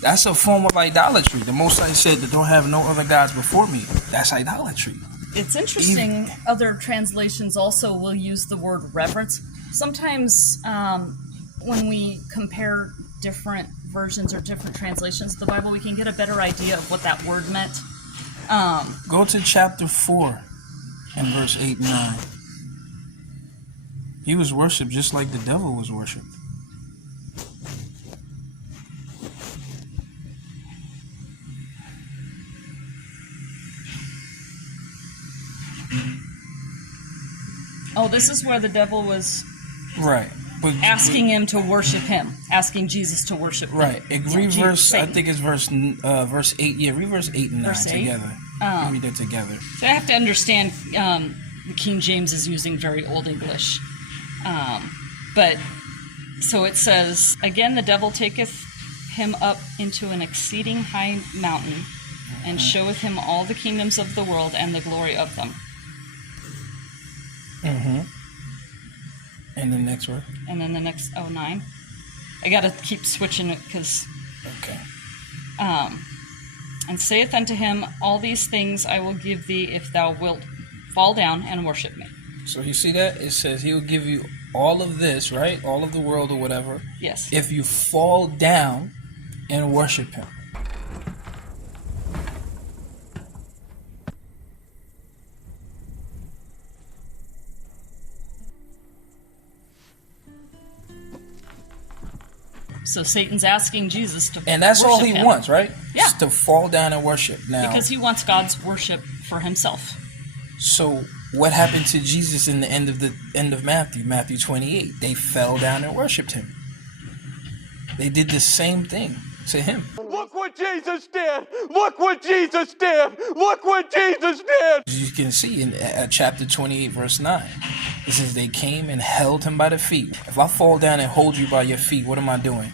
That's a form of idolatry. The Most High said that don't have no other gods before me. That's idolatry. It's interesting. Other translations also will use the word reverence. Sometimes when we compare different versions or different translations of the Bible, we can get a better idea of what that word meant. Go to chapter 4 and verse 8 and 9. He was worshipped just like the devil was worshipped. Oh, this is where the devil was asking him to worship him, asking Jesus to worship him. Right. Reverse, I think it's verse 8. Yeah, reverse 8 and 9 together. Read it together. So I have to understand the King James is using very Old English. But, so it says, again the devil taketh him up into an exceeding high mountain, and showeth him all the kingdoms of the world and the glory of them. And the next word? And then the next, 9. I gotta keep switching it because... Okay. And saith unto him, all these things I will give thee if thou wilt fall down and worship me. So you see that? It says he will give you all of this, right? All of the world or whatever. Yes. If you fall down and worship him. So Satan's asking Jesus to And that's all he him. wants, right? Yeah. Just to fall down and worship. Now, because he wants God's worship for himself. So what happened to Jesus in the end of Matthew 28? They fell down and worshipped him. They did the same thing to him. Look what Jesus did! Look what Jesus did! Look what Jesus did! As you can see in chapter 28, verse 9, it says they came and held him by the feet. If I fall down and hold you by your feet, what am I doing?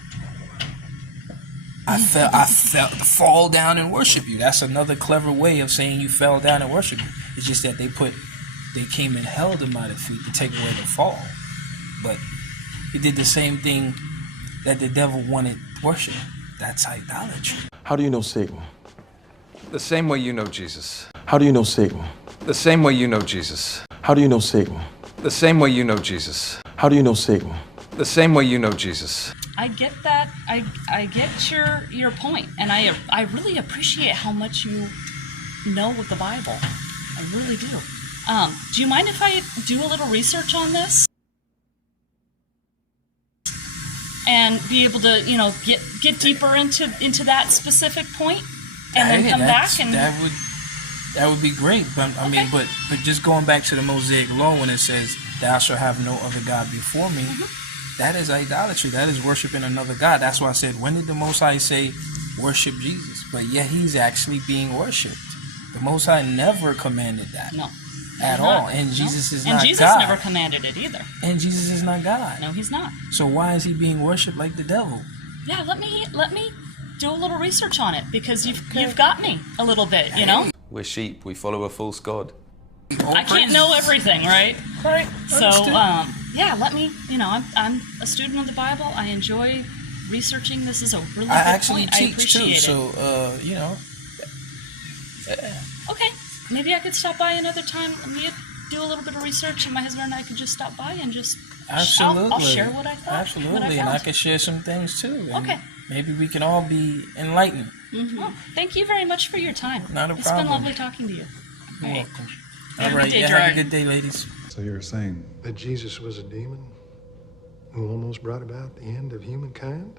I fall down and worship you. That's another clever way of saying you fell down and worship you. It's just that they came and held him by the feet to take away the fall. But he did the same thing that the devil wanted worship. That's idolatry. How do you know Satan? The same way you know Jesus. How do you know Satan? The same way you know Jesus. How do you know Satan? The same way you know Jesus. How do you know Satan? The same way you know Jesus. I get that. I get your point, and I really appreciate how much you know with the Bible. I really do. Do you mind if I do a little research on this and be able to, get deeper into that specific point, and then come back and that would be great. But I mean, but just going back to the Mosaic law when it says, "Thou shalt have no other god before me." That is idolatry. That is worshiping another god. That's why I said, when did the Most High say, worship Jesus? But yet he's actually being worshipped. The Most High never commanded that. No. At all. And Jesus is not God. And Jesus never commanded it either. And Jesus is not God. No, he's not. So why is he being worshipped like the devil? Yeah, let me do a little research on it, because you've got me a little bit, We're sheep. We follow a false god. I can't know everything, right? Right. So, yeah, let me, I'm a student of the Bible. I enjoy researching. This is a really good I actually point. teach too, it. so, Okay, maybe I could stop by another time. Let me do a little bit of research, and my husband and I could just stop by and just... Absolutely. I'll share what I thought. Absolutely, and I can share some things too. Okay. Maybe we can all be enlightened. Well, thank you very much for your time. Not a problem. It's been lovely talking to you. You're welcome. Have All a right, good day, have a Jordan. good day, ladies. So you're saying that Jesus was a demon who almost brought about the end of humankind?